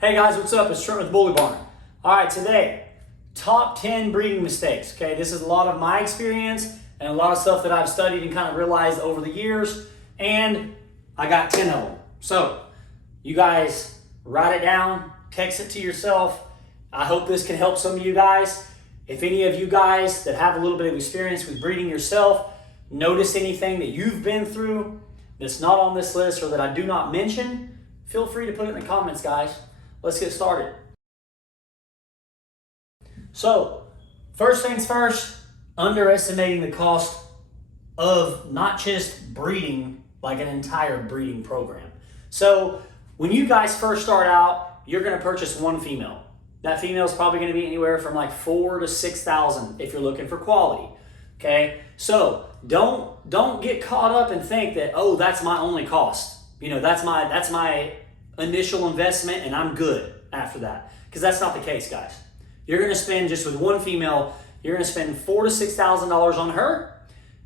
Hey guys, what's up? It's Trent with Bully Barn. All right, today, top 10 breeding mistakes. Okay, this is a lot of my experience and a lot of stuff that I've studied and kind of realized over the years, and I got 10 of them. So, you guys write it down, text it to yourself. I hope this can help some of you guys. If any of you guys that have a little bit of experience with breeding yourself, notice anything that you've been through that's not on this list or that I do not mention, feel free to put it in the comments, guys. Let's get started. So, first things first, underestimating the cost of not just breeding, like an entire breeding program. So, when you guys first start out, you're going to purchase one female. That female is probably going to be anywhere from like $4,000 to $6,000 if you're looking for quality. Okay, so don't get caught up and think that, oh, that's my only cost. You know, that's my initial investment and I'm good after that, because that's not the case, guys. You're going to spend, just with one female, you're going to spend $4,000 to $6,000 on her.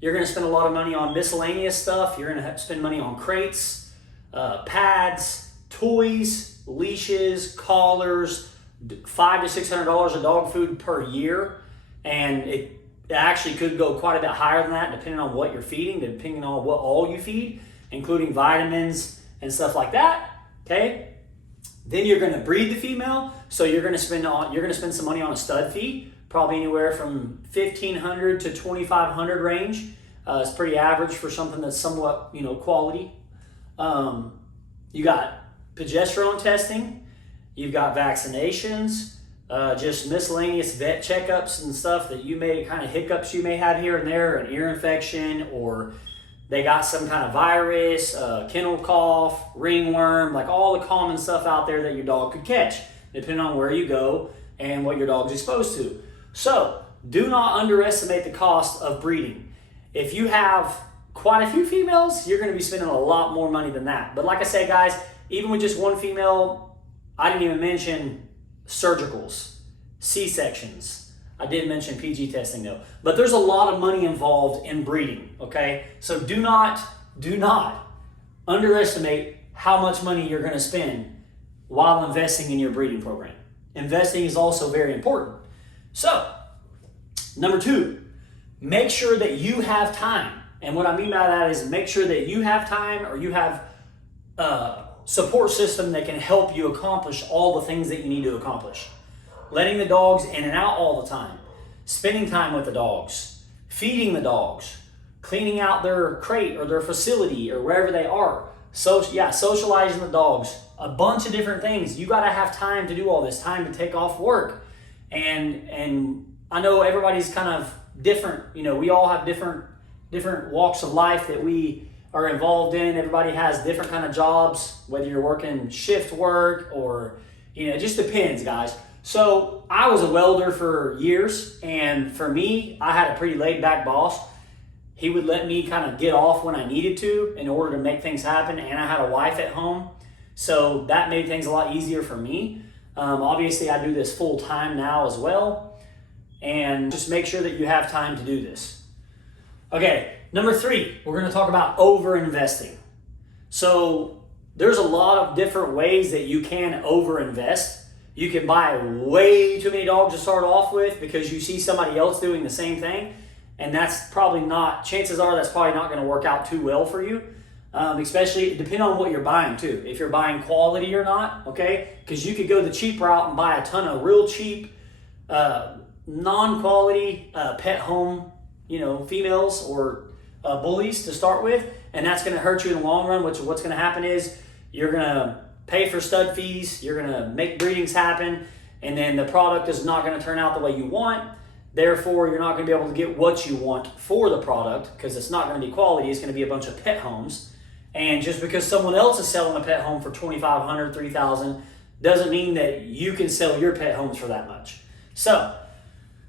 You're going to spend a lot of money on miscellaneous stuff. You're going to spend money on crates, pads, toys, leashes, collars, $500 to $600 of dog food per year, and it actually could go quite a bit higher than that depending on what you're feeding, depending on what all you feed, including vitamins and stuff like that. Okay, then you're going to breed the female, so you're going to spend some money on a stud fee, probably anywhere from $1,500 to $2,500 range. It's pretty average for something that's somewhat, you know, quality. You got progesterone testing, you've got vaccinations, just miscellaneous vet checkups and stuff that you may, kind of hiccups you may have here and there, an ear infection, or they got some kind of virus, kennel cough, ringworm, like all the common stuff out there that your dog could catch, depending on where you go and what your dog's exposed to. So, do not underestimate the cost of breeding. If you have quite a few females, you're going to be spending a lot more money than that. But like I said, guys, even with just one female, I didn't even mention surgicals, C-sections. I did mention PG testing though, but there's a lot of money involved in breeding, okay? So do not underestimate how much money you're gonna spend while investing in your breeding program. Investing is also very important. So, number 2, make sure that you have time. And what I mean by that is make sure that you have time, or you have a support system that can help you accomplish all the things that you need to accomplish. Letting the dogs in and out all the time, spending time with the dogs, feeding the dogs, cleaning out their crate or their facility or wherever they are. So yeah, socializing the dogs, a bunch of different things. You gotta have time to do all this, time to take off work. And I know everybody's kind of different. You know, we all have different walks of life that we are involved in. Everybody has different kind of jobs, whether you're working shift work or, you know, it just depends, guys. So I was a welder for years, and for me, I had a pretty laid back boss. He would let me kind of get off when I needed to in order to make things happen, and I had a wife at home, so that made things a lot easier for me. Obviously, I do this full time now as well, and just make sure that you have time to do this. Okay, number 3, we're going to talk about over-investing. So there's a lot of different ways that you can over-invest. You can buy way too many dogs to start off with because you see somebody else doing the same thing, and that's probably not, chances are that's probably not going to work out too well for you, especially depending on what you're buying too. If you're buying quality or not, okay? Because you could go the cheap route and buy a ton of real cheap, non-quality pet home, you know, females or bullies to start with, and that's going to hurt you in the long run. Which what's going to happen is you're going to pay for stud fees, you're going to make breedings happen, and then the product is not going to turn out the way you want. Therefore, you're not going to be able to get what you want for the product because it's not going to be quality. It's going to be a bunch of pet homes. And just because someone else is selling a pet home for $2,500, $3,000 doesn't mean that you can sell your pet homes for that much. So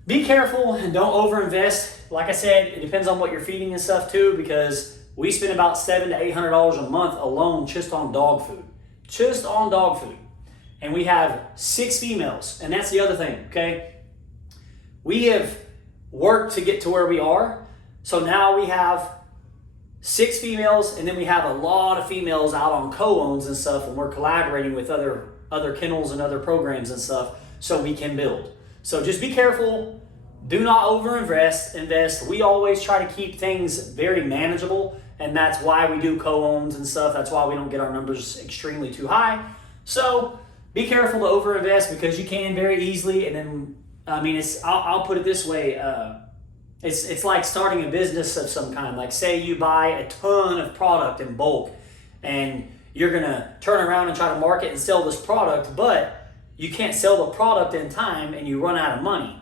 be careful and don't overinvest. Like I said, it depends on what you're feeding and stuff too, because we spend about $700 to $800 a month alone just on dog food. Just on dog food. And we have 6 females. And that's the other thing, okay? We have worked to get to where we are. So now we have 6 females, and then we have a lot of females out on co-owns and stuff, and we're collaborating with other other kennels and other programs and stuff so we can build. So just be careful. Do not overinvest. We always try to keep things very manageable, and that's why we do co-owns and stuff. That's why we don't get our numbers extremely too high. So be careful to overinvest, because you can very easily. And then, I mean, I'll put it this way. It's like starting a business of some kind. Like, say you buy a ton of product in bulk, and you're gonna turn around and try to market and sell this product, but you can't sell the product in time and you run out of money.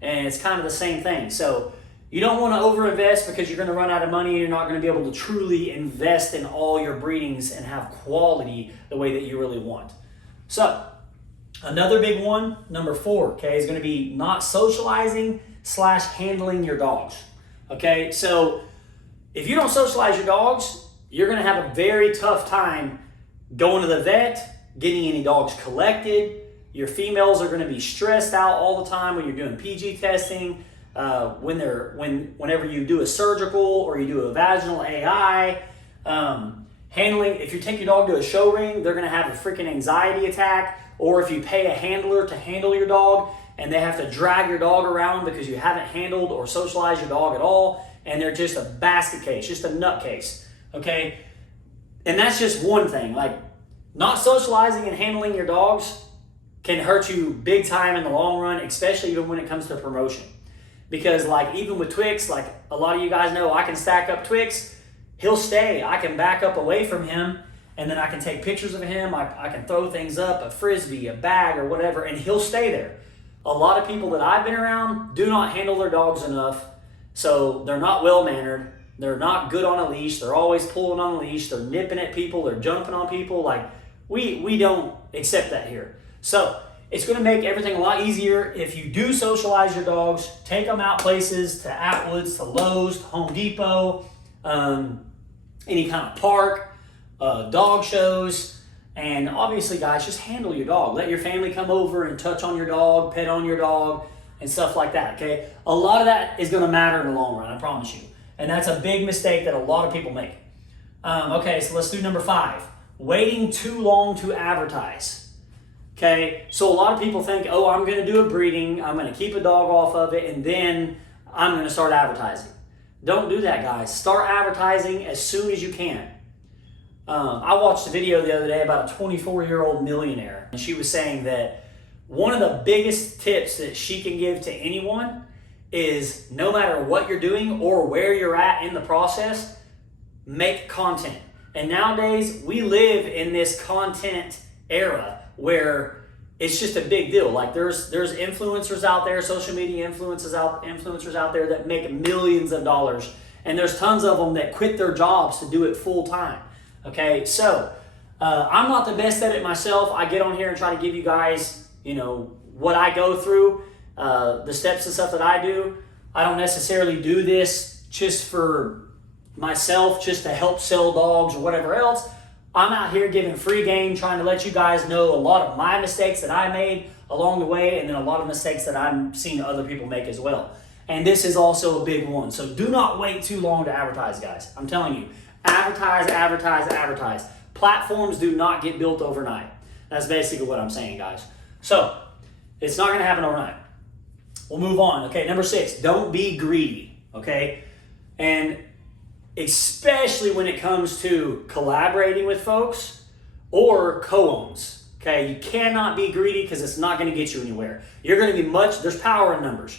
And it's kind of the same thing. So you don't want to overinvest, because you're going to run out of money and you're not going to be able to truly invest in all your breedings and have quality the way that you really want. So another big one, number 4, okay, is going to be not socializing / handling your dogs. Okay, so if you don't socialize your dogs, you're going to have a very tough time going to the vet, getting any dogs collected. Your females are going to be stressed out all the time when you're doing PG testing, whenever you do a surgical or you do a vaginal AI. If you take your dog to a show ring, they're going to have a freaking anxiety attack. Or if you pay a handler to handle your dog and they have to drag your dog around because you haven't handled or socialized your dog at all, and they're just a basket case, just a nut case, okay? And that's just one thing. Like, not socializing and handling your dogs can hurt you big time in the long run, especially even when it comes to promotion. Because like, even with Twix, like a lot of you guys know, I can stack up Twix, he'll stay. I can back up away from him, and then I can take pictures of him. I can throw things up, a Frisbee, a bag, or whatever, and he'll stay there. A lot of people that I've been around do not handle their dogs enough, so they're not well-mannered. They're not good on a leash. They're always pulling on a leash. They're nipping at people. They're jumping on people. Like, we don't accept that here. So it's going to make everything a lot easier if you do socialize your dogs. Take them out places, to Atwoods, to Lowe's, to Home Depot, any kind of park, dog shows. And obviously, guys, just handle your dog. Let your family come over and touch on your dog, pet on your dog, and stuff like that, okay? A lot of that is going to matter in the long run, I promise you. And that's a big mistake that a lot of people make. Okay, so let's do number 5. Waiting too long to advertise. Okay, so a lot of people think, oh, I'm going to do a breeding, I'm going to keep a dog off of it, and then I'm going to start advertising. Don't do that, guys. Start advertising as soon as you can. I watched a video the other day about a 24-year-old millionaire, and she was saying that one of the biggest tips that she can give to anyone is, no matter what you're doing or where you're at in the process, make content. And nowadays, we live in this content era where it's just a big deal. Like, there's influencers out there, social media influencers out there that make millions of dollars, and there's tons of them that quit their jobs to do it full time. Okay, so I'm not the best at it myself. I get on here and try to give you guys, what I go through, the steps and stuff that I do. I don't necessarily do this just for myself, just to help sell dogs or whatever else. I'm out here giving free game, trying to let you guys know a lot of my mistakes that I made along the way, and then a lot of mistakes that I've seen other people make as well. And this is also a big one. So do not wait too long to advertise, guys. I'm telling you, advertise, advertise, advertise. Platforms do not get built overnight. That's basically what I'm saying, guys. So it's not going to happen overnight. We'll move on. Okay, number 6, don't be greedy. Okay, and especially when it comes to collaborating with folks or co-owns. Okay, you cannot be greedy, because it's not going to get you anywhere. You're going to be there's power in numbers.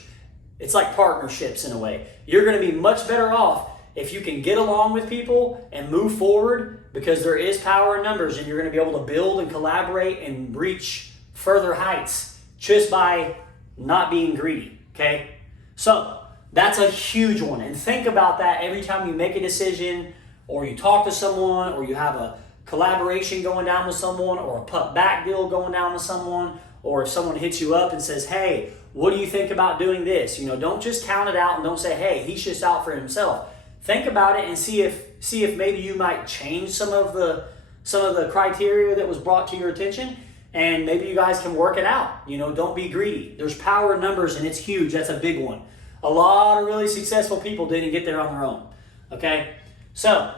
It's like partnerships in a way. You're going to be much better off if you can get along with people and move forward, because there is power in numbers, and you're going to be able to build and collaborate and reach further heights just by not being greedy. Okay, so that's a huge one, and think about that every time you make a decision, or you talk to someone, or you have a collaboration going down with someone, or a pup back deal going down with someone, or if someone hits you up and says, hey, what do you think about doing this? Don't just count it out and don't say, hey, he's just out for himself. Think about it and see if maybe you might change some of the criteria that was brought to your attention, and maybe you guys can work it out. Don't be greedy. There's power in numbers, and it's huge. That's a big one. A lot of really successful people didn't get there on their own. Okay, so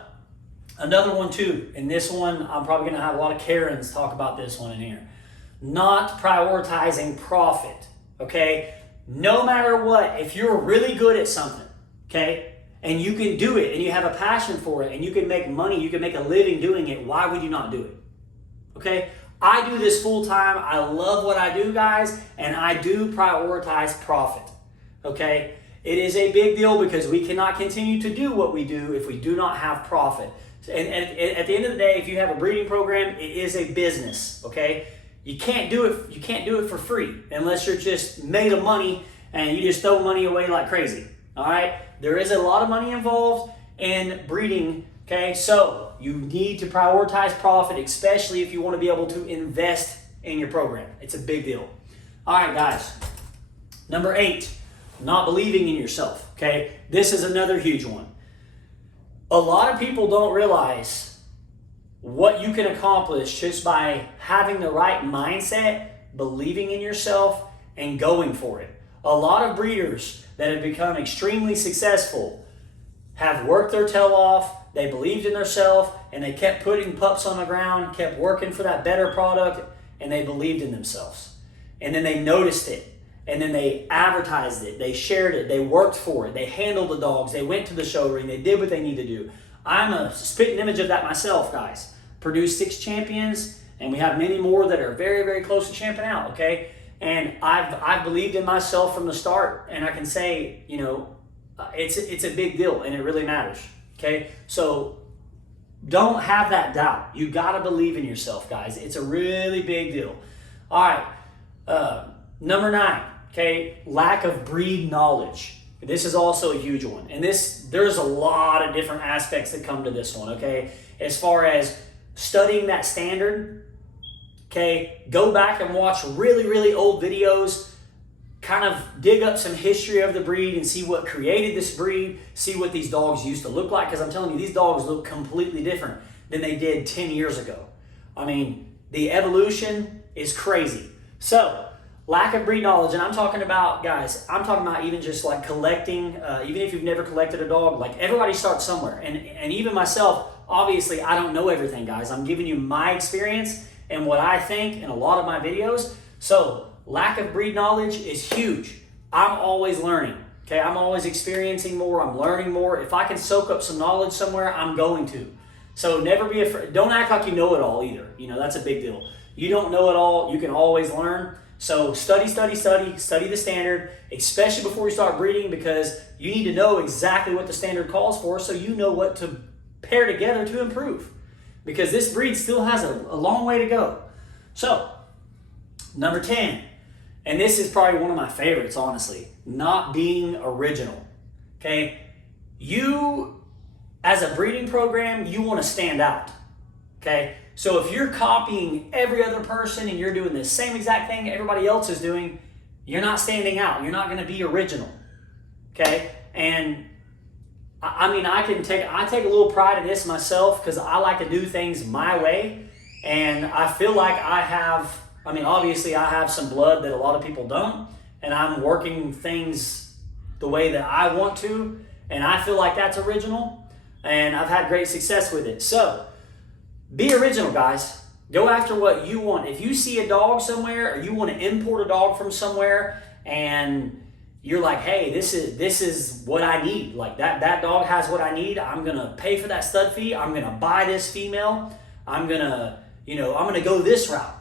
Another one too, and this one, I'm probably gonna have a lot of Karens talk about this one in here. Not prioritizing profit, okay? No matter what, if you're really good at something, okay, and you can do it and you have a passion for it and you can make money, you can make a living doing it, why would you not do it? Okay? I do this full time. I love what I do, guys, and I do prioritize profit. Okay? It is a big deal because we cannot continue to do what we do if we do not have profit. And at the end of the day, if you have a breeding program, it is a business. Okay? You can't do it. You can't do it for free unless you're just made of money and you just throw money away like crazy. All right? There is a lot of money involved in breeding. Okay? So you need to prioritize profit, especially if you want to be able to invest in your program. It's a big deal. All right, guys. Number 8, not believing in yourself. Okay? This is another huge one. A lot of people don't realize what you can accomplish just by having the right mindset, believing in yourself, and going for it. A lot of breeders that have become extremely successful have worked their tail off, they believed in themselves, and they kept putting pups on the ground, kept working for that better product, and they believed in themselves. And then they noticed it, and then they advertised it, they shared it, they worked for it, they handled the dogs, they went to the show ring, they did what they need to do. I'm a spitting image of that myself, guys. Produced 6 champions, and we have many more that are very, very close to champing out, okay? And I've believed in myself from the start, and I can say, you know, it's a big deal, and it really matters, okay? So don't have that doubt. You got to believe in yourself, guys. It's a really big deal. All right, number 9, okay, lack of breed knowledge. This is also a huge one, and there's a lot of different aspects that come to this one, okay? As far as studying that standard, okay, go back and watch really, really old videos, kind of dig up some history of the breed and see what created this breed, see what these dogs used to look like, because I'm telling you, these dogs look completely different than they did 10 years ago. I mean, the evolution is crazy. So, lack of breed knowledge, and I'm talking about, guys, I'm talking about even just like collecting, even if you've never collected a dog, like everybody starts somewhere. And even myself, obviously, I don't know everything, guys. I'm giving you my experience and what I think in a lot of my videos. So, lack of breed knowledge is huge. I'm always learning, okay? I'm always experiencing more, I'm learning more. If I can soak up some knowledge somewhere, I'm going to. So never be afraid. Don't act like you know it all either. You know, that's a big deal. You don't know it all, you can always learn. So study the standard, especially before you start breeding, because you need to know exactly what the standard calls for so you know what to pair together to improve. Because this breed still has a long way to go. So, number 10, and this is probably one of my favorites, honestly, not being original, okay? You, as a breeding program, you want to stand out, okay? So if you're copying every other person and you're doing the same exact thing everybody else is doing, you're not standing out. You're not going to be original, okay? And I mean, I take a little pride in this myself because I like to do things my way, and I feel like obviously I have some blood that a lot of people don't, and I'm working things the way that I want to, and I feel like that's original, and I've had great success with it. So, be original, guys. Go after what you want. If you see a dog somewhere, or you want to import a dog from somewhere, and you're like, hey, this is what I need. Like that dog has what I need. I'm gonna pay for that stud fee. I'm gonna buy this female. I'm gonna go this route.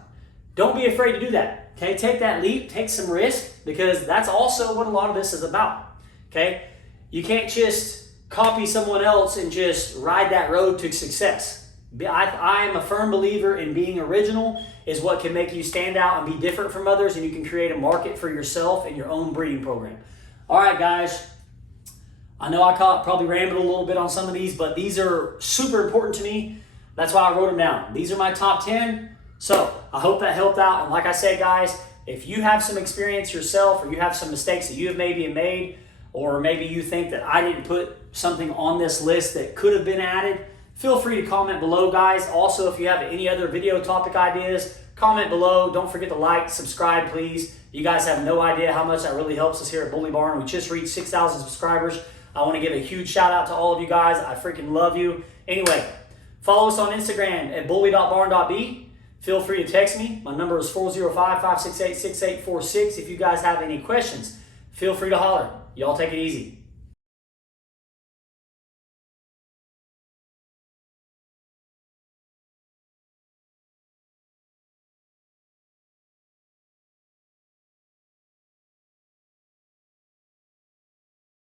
Don't be afraid to do that. Okay, take that leap, take some risk, because that's also what a lot of this is about. Okay, you can't just copy someone else and just ride that road to success. I am a firm believer in being original is what can make you stand out and be different from others, and you can create a market for yourself and your own breeding program. All right, guys. I know I probably rambled a little bit on some of these, but these are super important to me. That's why I wrote them down. These are my top 10. So I hope that helped out. And like I said, guys, if you have some experience yourself, or you have some mistakes that you have maybe made, or maybe you think that I didn't put something on this list that could have been added, feel free to comment below, guys. Also, if you have any other video topic ideas, comment below. Don't forget to like, subscribe, please. You guys have no idea how much that really helps us here at Bully Barn. We just reached 6,000 subscribers. I want to give a huge shout out to all of you guys. I freaking love you. Anyway, Follow us on Instagram at bully.barn.b. Feel free to text me. My number is 405-568-6846. If you guys have any questions, feel free to holler. Y'all take it easy.